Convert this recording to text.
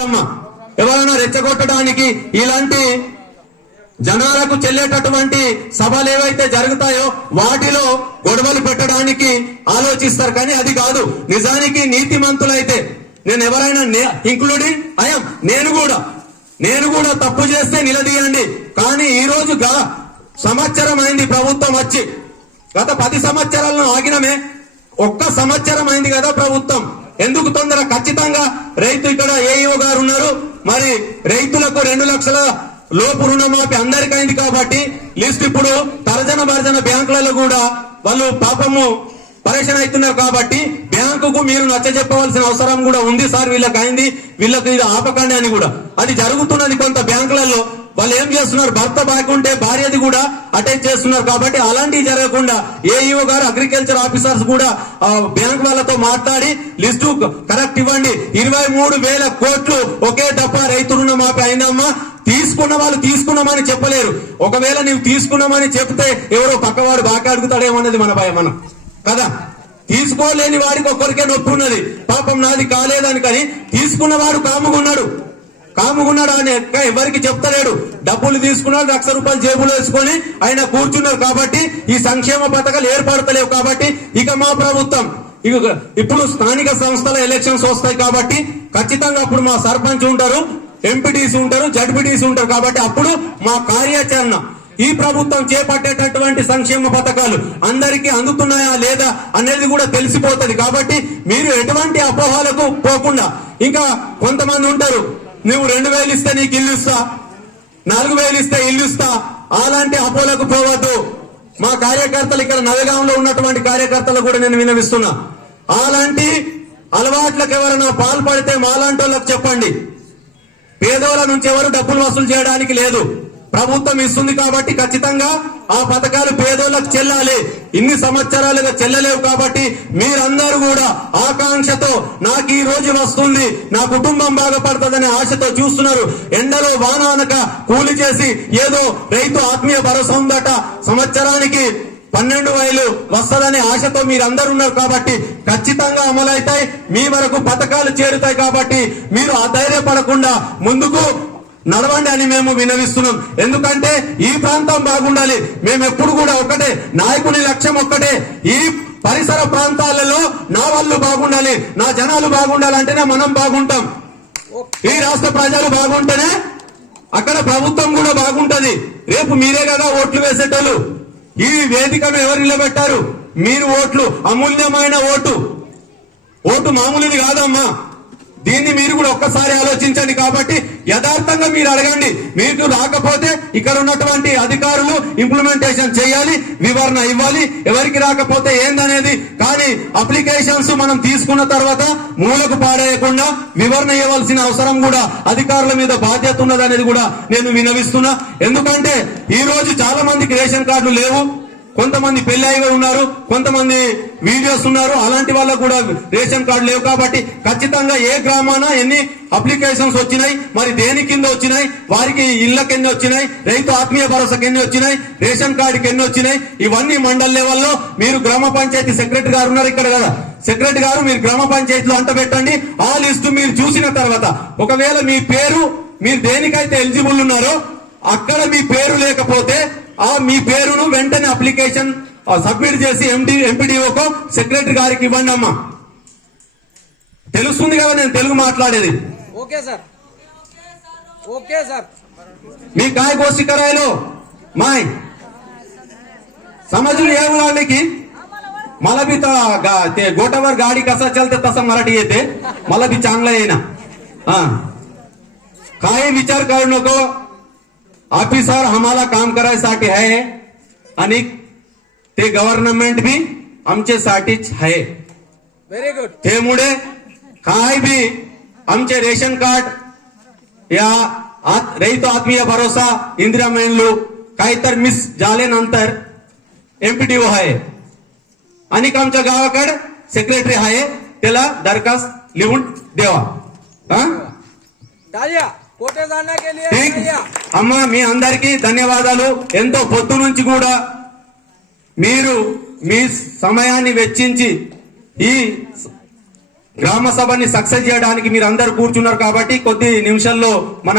కాదమ్మా ఎవరైనా రెచ్చగొట్టడానికి ఇలాంటి జనాలకు చెల్లేటటువంటి సభలు ఏవైతే జరుగుతాయో వాటిలో గొడవలు పెట్టడానికి ఆలోచిస్తారు. కానీ అది కాదు. నిజానికి నీతిమంతులైతే నేను ఎవరైనా ఇంక్లూడింగ్ అయం నేను కూడా. నేను కూడా తప్పు చేస్తే నిలదీయండి. కానీ ఈ రోజు గత సంవత్సరం అయింది ప్రభుత్వం వచ్చి గత పది సంవత్సరాలను ఆగినమే. ఒక్క సంవత్సరం అయింది కదా ప్రభుత్వం. ఎందుకు తొందర? ఖచ్చితంగా రైతు ఇక్కడ ఏఈఓ గారు ఉన్నారు. మరి రైతులకు రెండు లక్షల లోపు రుణమాఫీ అందరికైంది కాబట్టి లిస్ట్ ఇప్పుడు తర్జన భర్జన బ్యాంకులలో కూడా వాళ్ళు పాపము పరేషాన్ అవుతున్నారు కాబట్టి బ్యాంకుకు మీరు నచ్చ చెప్పవలసిన అవసరం కూడా ఉంది సార్. వీళ్ళకి అయింది. వీళ్ళకి ఇది ఆపకండి అని కూడా. అది జరుగుతున్నది కొంత బ్యాంకులలో. వాళ్ళు ఏం చేస్తున్నారు? భర్త బాగుంటే భార్యది కూడా అటెండ్ చేస్తున్నారు కాబట్టి అలాంటివి జరగకుండా ఏఈఓ గారు అగ్రికల్చర్ ఆఫీసర్స్ కూడా బ్యాంక్ వాళ్ళతో మాట్లాడి లిస్టు కరెక్ట్ ఇవ్వండి. ఇరవై మూడు వేల కోట్లు ఒకే డబ్బా రైతు రుణమాఫీ అయిందమ్మా. తీసుకున్న వాళ్ళు తీసుకున్నామని చెప్పలేరు. ఒకవేళ నీవు తీసుకున్నామని చెప్తే ఎవరో పక్కవాడు బాగా అడుగుతాడేమన్నది మన భయం మనం. కదా? తీసుకోలేని వాడికి ఒక్కరికే నొప్పి ఉన్నది. పాపం నాది కాలేదని కానీ తీసుకున్నవాడు కాముగున్నాడు కాముకున్నాడు అని ఎవరికి చెప్తలేడు. డబ్బులు తీసుకున్నాడు లక్ష రూపాయలు జేబులో వేసుకొని ఆయన కూర్చున్నారు కాబట్టి ఈ సంక్షేమ పథకాలు ఏర్పడతలేవు కాబట్టి ఇక మా ప్రభుత్వం ఇక ఇప్పుడు స్థానిక సంస్థల ఎలక్షన్స్ వస్తాయి కాబట్టి ఖచ్చితంగా అప్పుడు మా సర్పంచ్ ఉంటారు ఎంపీటీసీ ఉంటారు జడ్పీటీసీ ఉంటారు కాబట్టి అప్పుడు మా కార్యాచరణ ఈ ప్రభుత్వం చేపట్టేటటువంటి సంక్షేమ పథకాలు అందరికీ అందుతున్నాయా లేదా అనేది కూడా తెలిసిపోతుంది కాబట్టి మీరు ఎటువంటి అపోహలకు పోకుండా ఇంకా కొంతమంది ఉంటారు నువ్వు రెండు వేలు ఇస్తే నీకు ఇల్లు ఇస్తా నాలుగు వేలు ఇస్తే ఇల్లు ఇస్తా అలాంటి అపోలకు పోవద్దు. మా కార్యకర్తలు ఇక్కడ నవగాంలో ఉన్నటువంటి కార్యకర్తలు కూడా నేను వినవిస్తున్నా అలాంటి అలవాట్లకు ఎవరైనా పాల్పడితే మాలాంటి వాళ్ళకి చెప్పండి. పేదోళ్ళ నుంచి ఎవరు డబ్బులు వసూలు చేయడానికి లేదు. ప్రభుత్వం ఇస్తుంది కాబట్టి ఖచ్చితంగా ఆ పథకాలు పేదోళ్ళకు చెల్లాలి. ఇన్ని సంవత్సరాలుగా చెల్లలేవు కాబట్టి మీరందరూ కూడా ఆకాంక్షతో నాకు ఈ రోజు వస్తుంది నా కుటుంబం బాగుపడుతుందనే ఆశతో చూస్తున్నారు. ఎండలో వాన అనక కూలి చేసి ఏదో రైతు ఆత్మీయ భరోసా ఉందట. సంవత్సరానికి పన్నెండు వేలు వస్తుందనే ఆశతో మీరందరూ ఉన్నారు కాబట్టి ఖచ్చితంగా అమలైతాయి మీ వరకు పథకాలు చేరుతాయి కాబట్టి మీరు అధైర్యపడకుండా ముందుకు నడవండి అని మేము వినవిస్తున్నాం. ఎందుకంటే ఈ ప్రాంతం బాగుండాలి. మేము ఎప్పుడు కూడా ఒకటే నాయకుని లక్ష్యం ఒక్కటే. ఈ పరిసర ప్రాంతాలలో నా వాళ్ళు బాగుండాలి నా జనాలు బాగుండాలంటేనే మనం బాగుంటాం. ఈ రాష్ట్ర ప్రజలు బాగుంటేనే అక్కడ ప్రభుత్వం కూడా బాగుంటది. రేపు మీరే కదా ఓట్లు వేసేటోళ్ళు. ఈ వేదికను ఎవరు నిలబెట్టారు? మీరు ఓట్లు అమూల్యమైన ఓటు. ఓటు మామూలుది కాదమ్మా. దీన్ని మీరు కూడా ఒక్కసారి ఆలోచించండి కాబట్టి యథార్థంగా మీరు అడగండి. మీకు రాకపోతే ఇక్కడ ఉన్నటువంటి అధికారులు ఇంప్లిమెంటేషన్ చేయాలి వివరణ ఇవ్వాలి. ఎవరికి రాకపోతే ఏందనేది. కానీ అప్లికేషన్స్ మనం తీసుకున్న తర్వాత మూలకు పాడేయకుండా వివరణ ఇవ్వాల్సిన అవసరం కూడా అధికారుల మీద బాధ్యత ఉన్నదనేది కూడా నేను వినవిస్తున్నా. ఎందుకంటే ఈ రోజు చాలా మందికి రేషన్ కార్డులు లేవు. కొంతమంది పెళ్ళాయిగా ఉన్నారు కొంతమంది వీడియోస్ ఉన్నారు అలాంటి వాళ్ళకు కూడా రేషన్ కార్డు లేవు కాబట్టి ఖచ్చితంగా ఏ గ్రామాన ఎన్ని అప్లికేషన్స్ వచ్చినాయి మరి దేని కింద వచ్చినాయి వారికి ఇళ్ళ కింద వచ్చినాయి రైతు ఆత్మీయ భరోసాకి ఎన్ని వచ్చినాయి రేషన్ కార్డుకి ఎన్ని వచ్చినాయి ఇవన్నీ మండల్ లెవెల్లో మీరు గ్రామ పంచాయతీ సెక్రటరీ గారు ఉన్నారు ఇక్కడ కదా. సెక్రటరీ గారు మీరు గ్రామ పంచాయతీలో అంట పెట్టండి ఆ లిస్టు మీరు చూసిన తర్వాత ఒకవేళ మీ పేరు మీరు దేనికైతే ఎలిజిబుల్ ఉన్నారో అక్కడ మీ పేరు లేకపోతే ఆ మీ పేరును వెంటనే అప్లికేషన్ సబ్మిట్ చేసి ఎండి ఎంపీడీఓకో సెక్రటరీ గారికి ఇవ్వండి అమ్మా తెలుస్తుంది కదా నేను తెలుగు మాట్లాడేది ओके सर ओके सर मी काय गोष्टी करायलो माय समजली आहे मुलांनी की मला बी त- गा- ते गोटावर गाडी कसा चालते तसा मराठी येते मला बी चांगलं येईना हा काही विचार करू नको ऑफिसर आम्हाला काम करायसाठी आहे आणि ते गव्हर्नमेंट बी आमच्यासाठीच आहे. व्हेरी गुड त्यामुळे काय बी आमचे रेशन कार्ड या रहितो आत्मीय भरोसा इंदिरा मेनलू काही तर मिस झाल्यानंतर एमपीडीओ आहे. आणि आमच्या गावाकडे सेक्रेटरी आहे त्याला दरखास्त लिहून देवा. हा? डालिया कोठे जाण्या అమ్మ మీ అందరికీ ధన్యవాదాలు. ఎంతో పొద్దు నుంచి కూడా మీరు మీ సమయాన్ని వెచ్చించి ఈ గ్రామ సభని సక్సెస్ చేయడానికి మీరు అందరు కూర్చున్నారు కాబట్టి కొద్ది నిమిషాల్లో మన